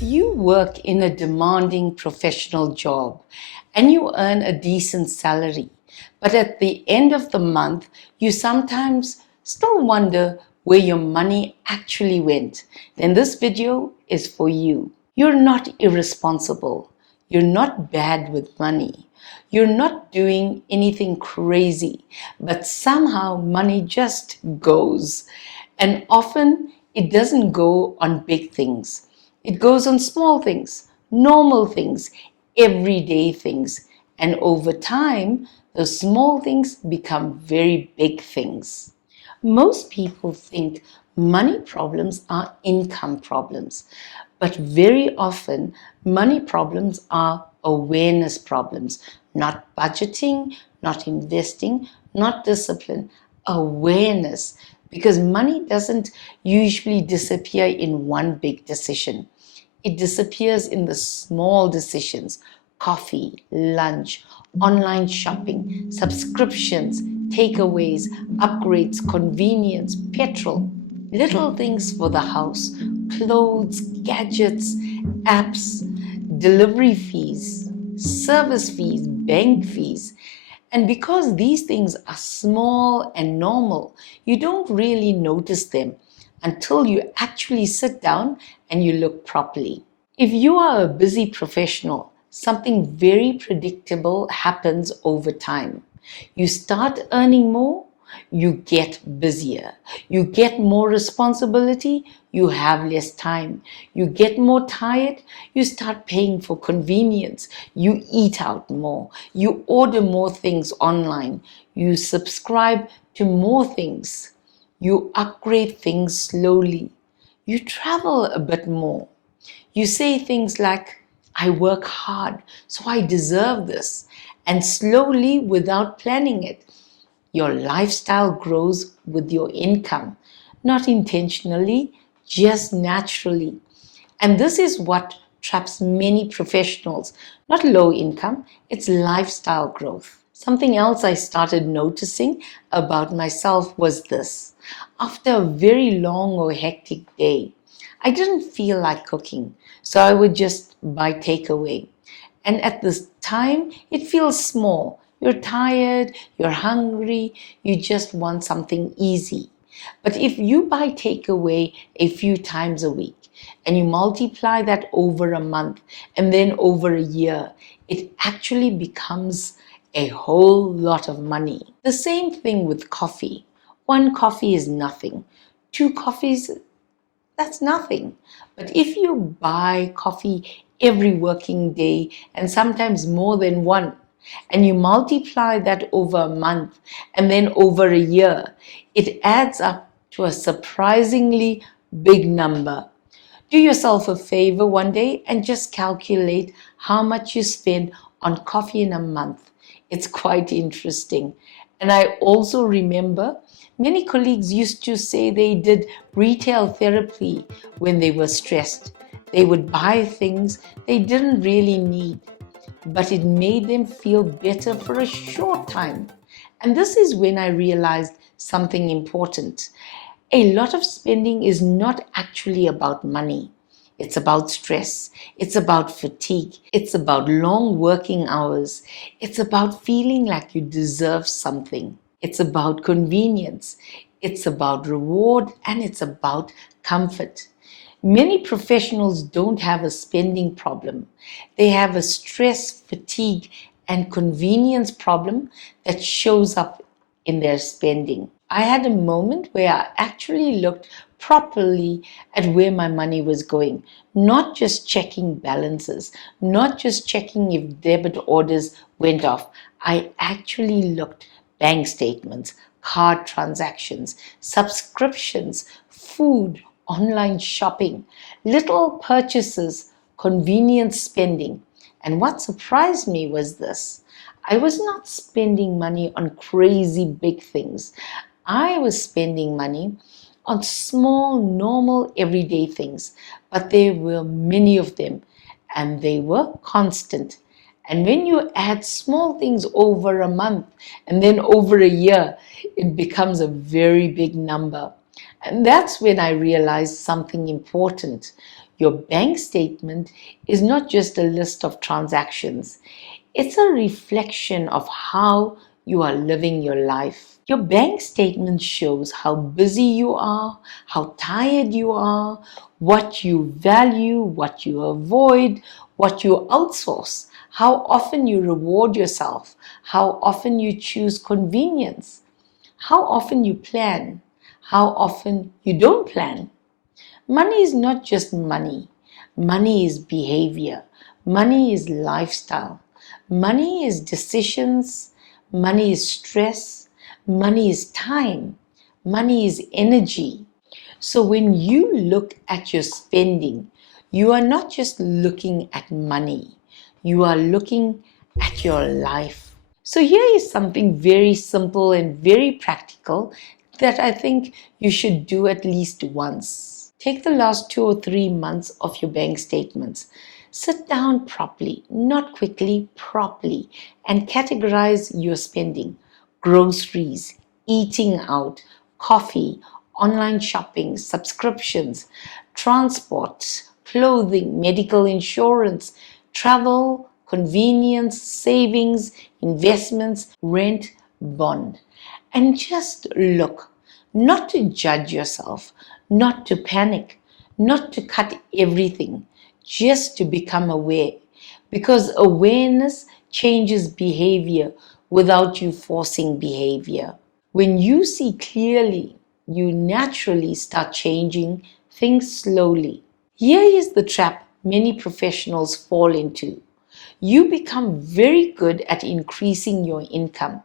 If you work in a demanding professional job and you earn a decent salary, but at the end of the month, you sometimes still wonder where your money actually went, then this video is for you. You're not irresponsible. You're not bad with money. You're not doing anything crazy, but somehow money just goes. And often it doesn't go on big things. It goes on small things, normal things, everyday things. And over time, the small things become very big things. Most people think money problems are income problems, but very often money problems are awareness problems, not budgeting, not investing, not discipline, awareness. Because money doesn't usually disappear in one big decision. It disappears in the small decisions: coffee, lunch, online shopping, subscriptions, takeaways, upgrades, convenience, petrol, little things for the house, clothes, gadgets, apps, delivery fees, service fees, bank fees. And because these things are small and normal, you don't really notice them until you actually sit down and you look properly. If you are a busy professional, something very predictable happens over time. You start earning more, you get busier. You get more responsibility, you have less time. You get more tired, you start paying for convenience. You eat out more. You order more things online. You subscribe to more things. You upgrade things slowly. You travel a bit more. You say things like, I work hard, so I deserve this. And slowly, without planning it, your lifestyle grows with your income, not intentionally, just naturally. And this is what traps many professionals, not low income, it's lifestyle growth. Something else I started noticing about myself was this. After a very long or hectic day, I didn't feel like cooking, so I would just buy takeaway. And at this time, it feels small. You're tired, you're hungry, you just want something easy. But if you buy takeaway a few times a week and you multiply that over a month and then over a year, it actually becomes a whole lot of money. The same thing with coffee. One coffee is nothing. Two coffees, that's nothing. But if you buy coffee every working day and sometimes more than one, and you multiply that over a month and then over a year, it adds up to a surprisingly big number. Do yourself a favor one day and just calculate how much you spend on coffee in a month. It's quite interesting. And I also remember many colleagues used to say they did retail therapy when they were stressed. They would buy things they didn't really need, but it made them feel better for a short time. And this is when I realized something important. A lot of spending is not actually about money. It's about stress. It's about fatigue. It's about long working hours. It's about feeling like you deserve something. It's about convenience. It's about reward, and it's about comfort. Many professionals don't have a spending problem. They have a stress, fatigue, and convenience problem that shows up in their spending. I had a moment where I actually looked properly at where my money was going, not just checking balances, not just checking if debit orders went off. I actually looked bank statements, card transactions, subscriptions, food, online shopping, little purchases, convenience spending. And what surprised me was this. I was not spending money on crazy big things. I was spending money on small, normal, everyday things, but there were many of them and they were constant. And when you add small things over a month and then over a year, it becomes a very big number. And that's when I realized something important. Your bank statement is not just a list of transactions. It's a reflection of how you are living your life. Your bank statement shows how busy you are, how tired you are, what you value, what you avoid, what you outsource, how often you reward yourself, how often you choose convenience, how often you plan, how often you don't plan. Money is not just money. Money is behavior. Money is lifestyle. Money is decisions. Money is stress. Money is time. Money is energy. So when you look at your spending, you are not just looking at money. You are looking at your life. So here is something very simple and very practical that I think you should do at least once. Take the last 2 or 3 months of your bank statements. Sit down properly, not quickly, properly, and categorize your spending. Groceries, eating out, coffee, online shopping, subscriptions, transport, clothing, medical insurance, travel, convenience, savings, investments, rent, bond. And just look, not to judge yourself, not to panic, not to cut everything, just to become aware. Because awareness changes behavior without you forcing behavior. When you see clearly, you naturally start changing things slowly. Here is the trap many professionals fall into. You become very good at increasing your income,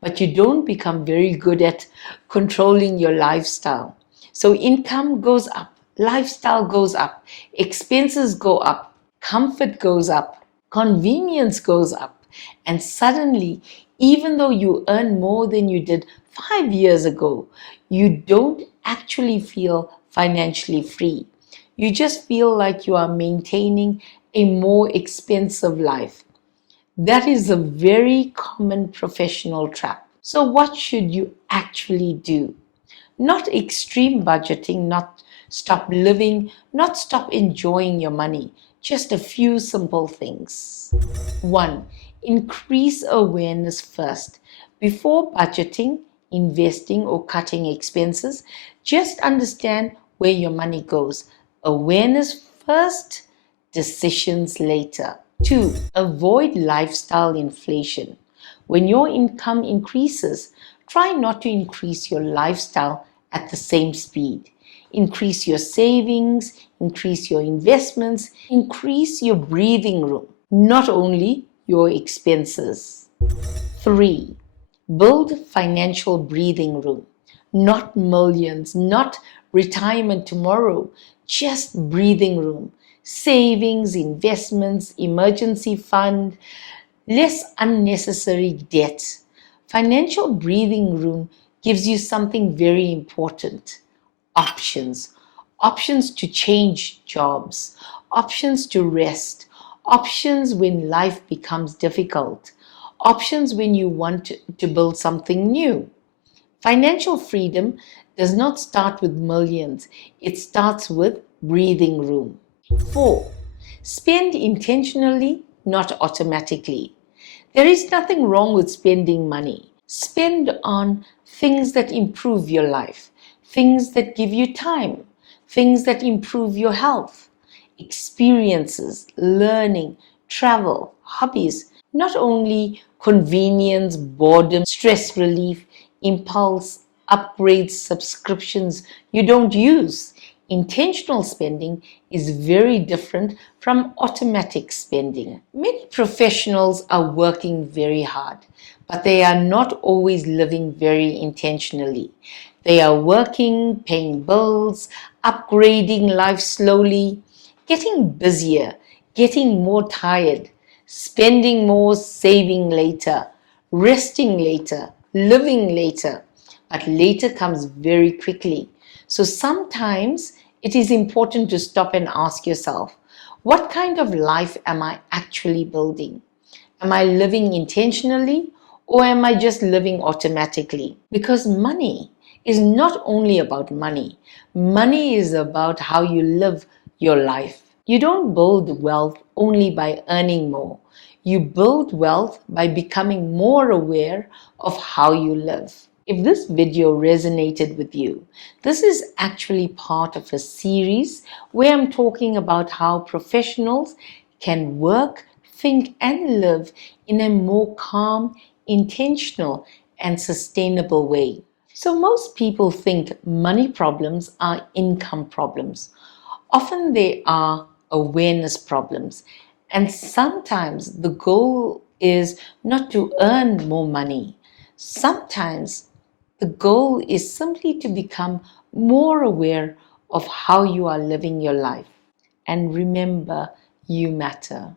but you don't become very good at controlling your lifestyle. So income goes up, lifestyle goes up, expenses go up, comfort goes up, convenience goes up, and suddenly, even though you earn more than you did 5 years ago, you don't actually feel financially free. You just feel like you are maintaining a more expensive life. That is a very common professional trap. So, what should you actually do? Not extreme budgeting, not stop living, not stop enjoying your money. Just a few simple things. One, increase awareness first. Before budgeting, investing, or cutting expenses, just understand where your money goes. Awareness first, decisions later. Two, avoid lifestyle inflation. When your income increases, try not to increase your lifestyle at the same speed. Increase your savings, increase your investments, increase your breathing room, not only your expenses. Three, build financial breathing room, not millions, not retirement tomorrow, just breathing room. Savings, investments, emergency fund, less unnecessary debt. Financial breathing room gives you something very important: options. Options to change jobs, options to rest, options when life becomes difficult, options when you want to build something new. Financial freedom does not start with millions, it starts with breathing room. 4. Spend intentionally, not automatically. There is nothing wrong with spending money. Spend on things that improve your life, things that give you time, things that improve your health, experiences, learning, travel, hobbies, not only convenience, boredom, stress relief, impulse, upgrades, subscriptions you don't use. Intentional spending is very different from automatic spending. Many professionals are working very hard, but they are not always living very intentionally. They are working, paying bills, upgrading life slowly, getting busier, getting more tired, spending more, saving later, resting later, living later. But later comes very quickly. So sometimes it is important to stop and ask yourself, what kind of life am I actually building? Am I living intentionally, or am I just living automatically? Because money is not only about money. Money is about how you live your life. You don't build wealth only by earning more. You build wealth by becoming more aware of how you live. If this video resonated with you, this is actually part of a series where I'm talking about how professionals can work, think, and live in a more calm, intentional, and sustainable way. So, most people think money problems are income problems. Often they are awareness problems. And sometimes the goal is not to earn more money. Sometimes the goal is simply to become more aware of how you are living your life. And remember, you matter.